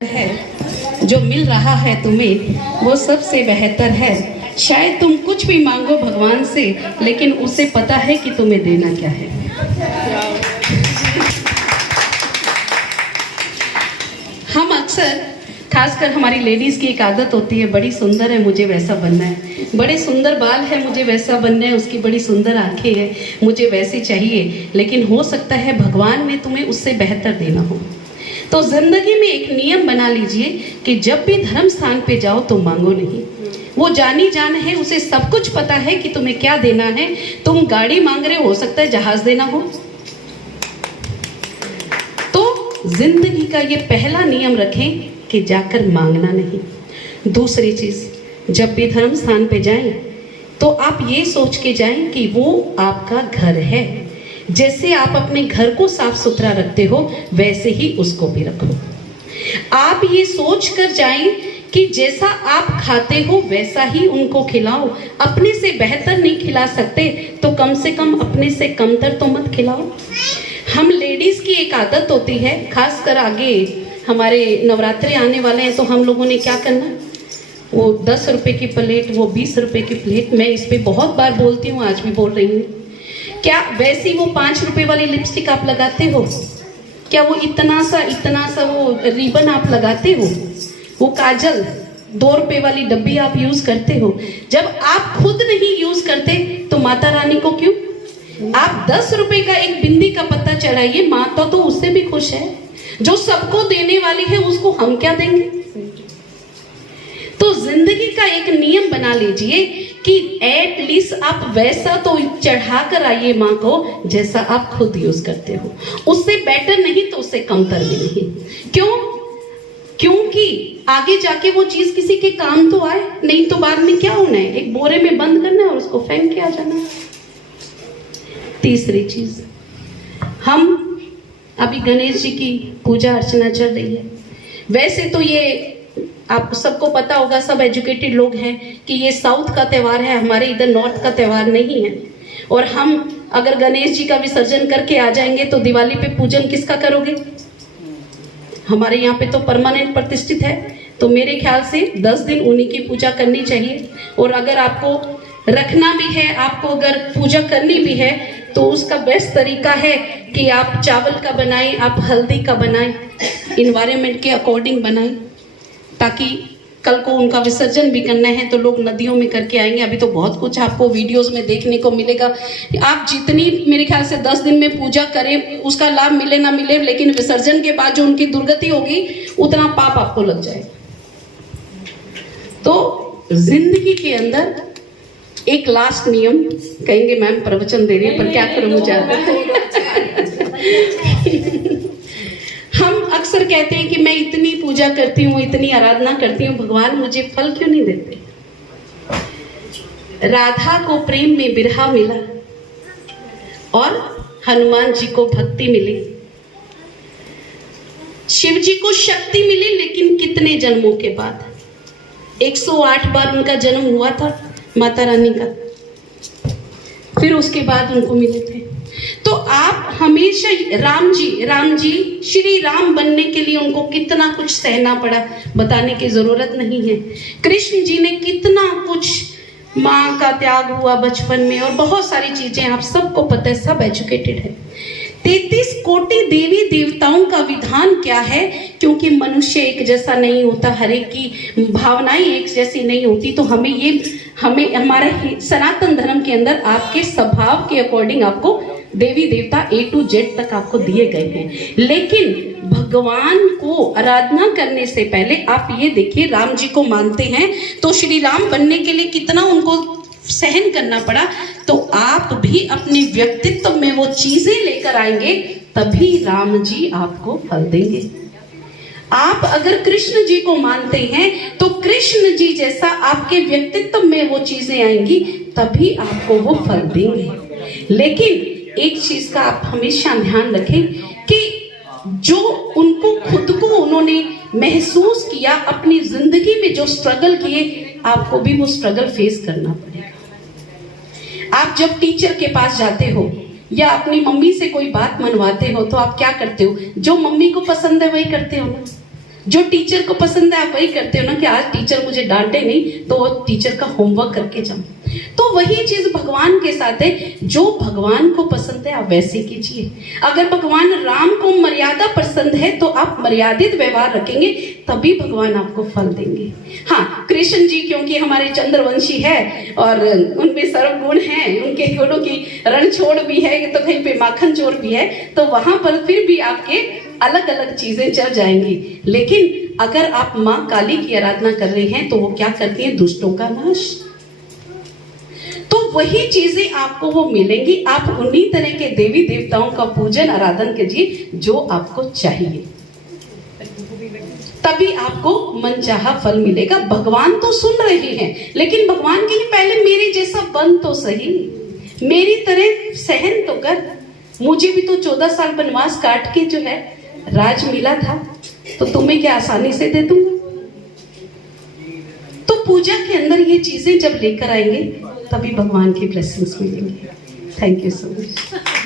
है जो मिल रहा है तुम्हें वो सबसे बेहतर है। शायद तुम कुछ भी मांगो भगवान से, लेकिन उसे पता है कि तुम्हें देना क्या है। हम अक्सर, खासकर हमारी लेडीज की एक आदत होती है, बड़ी सुंदर है मुझे वैसा बनना है, बड़े सुंदर बाल है मुझे वैसा बनना है, उसकी बड़ी सुंदर आंखें हैं मुझे वैसी चाहिए। लेकिन हो सकता है भगवान ने तुम्हें उससे बेहतर देना हो। तो जिंदगी में एक नियम बना लीजिए कि जब भी धर्म स्थान पे जाओ तो मांगो नहीं। वो जानी जान है, उसे सब कुछ पता है कि तुम्हें क्या देना है। तुम गाड़ी मांग रहे हो सकता है जहाज देना हो। तो जिंदगी का ये पहला नियम रखें कि जाकर मांगना नहीं। दूसरी चीज, जब भी धर्म स्थान पे जाएं तो आप ये सोच के जाएं कि वो आपका घर है। जैसे आप अपने घर को साफ सुथरा रखते हो वैसे ही उसको भी रखो। आप ये सोच कर जाएं कि जैसा आप खाते हो वैसा ही उनको खिलाओ। अपने से बेहतर नहीं खिला सकते तो कम से कम अपने से कमतर तो मत खिलाओ। हम लेडीज की एक आदत होती है, खासकर आगे हमारे नवरात्रे आने वाले हैं, तो हम लोगों ने क्या करना, वो 10 रुपए की प्लेट, वो 20 रुपए की प्लेट। मैं इस पे बहुत बार बोलती हूँ, आज भी बोल रही हूँ। क्या वैसी वो 5 रुपए वाली लिपस्टिक आप लगाते हो? क्या वो इतना सा वो रिबन आप लगाते हो? वो काजल 2 रुपए वाली डब्बी आप यूज करते हो? जब आप खुद नहीं यूज करते तो माता रानी को क्यों? आप 10 रुपए का एक बिंदी का पत्ता चढ़ाइए, माता तो उससे भी खुश है। जो सबको देने वाली है उसको हम क्या देंगे? तो जिंदगी का एक नियम बना लीजिए कि एटलीस्ट आप वैसा तो चढ़ा कर आइए माँ को जैसा आप खुद यूज करते हो। उससे बेटर नहीं तो उससे कमतर भी नहीं। क्यों? क्योंकि आगे जाके वो चीज किसी के काम तो आए, नहीं तो बाद में क्या होना है, एक बोरे में बंद करना है और उसको फेंक के आ जाना है। तीसरी चीज, हम अभी गणेश जी की पूजा अर्चना चल रही है। वैसे तो ये आप सबको पता होगा, सब एजुकेटेड लोग हैं कि ये साउथ का त्यौहार है, हमारे इधर नॉर्थ का त्यौहार नहीं है। और हम अगर गणेश जी का विसर्जन करके आ जाएंगे तो दिवाली पे पूजन किसका करोगे? हमारे यहाँ पे तो परमानेंट प्रतिष्ठित है, तो मेरे ख्याल से 10 दिन उन्हीं की पूजा करनी चाहिए। और अगर आपको रखना भी है, आपको अगर पूजा करनी भी है, तो उसका बेस्ट तरीका है कि आप चावल का बनाएं, आप हल्दी का बनाएं, इन्वायरमेंट के अकॉर्डिंग बनाएं, ताकि कल को उनका विसर्जन भी करना है तो लोग नदियों में करके आएंगे। अभी तो बहुत कुछ आपको वीडियोस में देखने को मिलेगा। आप जितनी मेरे ख्याल से 10 दिन में पूजा करें, उसका लाभ मिले ना मिले, लेकिन विसर्जन के बाद जो उनकी दुर्गति होगी उतना पाप आपको लग जाएगा। तो जिंदगी के अंदर एक लास्ट नियम, कहेंगे मैम प्रवचन दे रही है, पर क्या करूं मुझे हम अक्सर कहते हैं कि मैं इतनी पूजा करती हूँ, इतनी आराधना करती हूँ, भगवान मुझे फल क्यों नहीं देते? राधा को प्रेम में बिरहा मिला और हनुमान जी को भक्ति मिली, शिव जी को शक्ति मिली, लेकिन कितने जन्मों के बाद? 108 बार उनका जन्म हुआ था माता रानी का, फिर उसके बाद उनको मिले थे। तो आप हमेशा राम जी श्री राम बनने के लिए उनको कितना कुछ सहना पड़ा, बताने की जरूरत नहीं है। कृष्ण जी ने कितना कुछ, माँ का त्याग हुआ बचपन में और बहुत सारी चीजें आप सबको पता है, सब एजुकेटेड है। 33 कोटि देवी देवताओं का विधान क्या है? क्योंकि मनुष्य एक जैसा नहीं होता, हर एक की भावनाएं एक जैसी नहीं होती। तो हमें हमारे सनातन धर्म के अंदर आपके स्वभाव के अकॉर्डिंग आपको देवी देवता A to Z तक आपको दिए गए हैं। लेकिन भगवान को आराधना करने से पहले आप ये देखिए, राम जी को मानते हैं तो श्री राम बनने के लिए कितना उनको सहन करना पड़ा। तो आप भी अपने व्यक्तित्व में वो चीजें लेकर आएंगे, तभी राम जी आपको फल देंगे। आप अगर कृष्ण जी को मानते हैं तो कृष्ण जी जैसा आपके व्यक्तित्व में वो चीजें आएंगी, तभी आपको वो फल देंगे। लेकिन एक चीज का आप हमेशा ध्यान रखें कि जो उनको खुद को उन्होंने महसूस किया, अपनी जिंदगी में जो स्ट्रगल किए, आपको भी वो स्ट्रगल फेस करना पड़ेगा। आप जब टीचर के पास जाते हो या अपनी मम्मी से कोई बात मनवाते हो तो आप क्या करते हो? जो मम्मी को पसंद है वही करते हो ना। जो टीचर को पसंद है आप वही करते हो ना, कि आज टीचर मुझे डांटे नहीं तो वो टीचर का होमवर्क करके जाऊं। तो वही चीज भगवान के साथ है, जो भगवान को पसंद है आप वैसे कीजिए। अगर भगवान राम को मर्यादा पसंद है तो आप मर्यादित व्यवहार रखेंगे, तभी भगवान आपको फल देंगे। हाँ, कृष्ण जी क्योंकि हमारे चंद्रवंशी है और उनमें सर्वगुण है, उनके गुणों की रणछोड़ भी है तो कहीं पे माखन चोर भी है, तो वहां पर फिर भी आपके अलग अलग चीजें चल जाएंगी। लेकिन अगर आप माँ काली की आराधना कर रहे हैं तो वो क्या करती है? दुष्टों का नाश। तो वही चीजें आपको वो मिलेंगी। आप उन्हीं तरह के देवी देवताओं का पूजन आराधन कीजिए जो आपको चाहिए, तभी आपको मनचाहा फल मिलेगा। भगवान तो सुन रहे हैं, लेकिन भगवान के पहले मेरे जैसा बन तो सही, मेरी तरह सहन तो कर। मुझे भी तो 14 साल वनवास काट के जो है राज मिला था, तो तुम्हें क्या आसानी से दे दूंगा? तो पूजा के अंदर ये चीजें जब लेकर आएंगे तभी भगवान की ब्लेसिंग्स मिलेंगी। Thank you so much.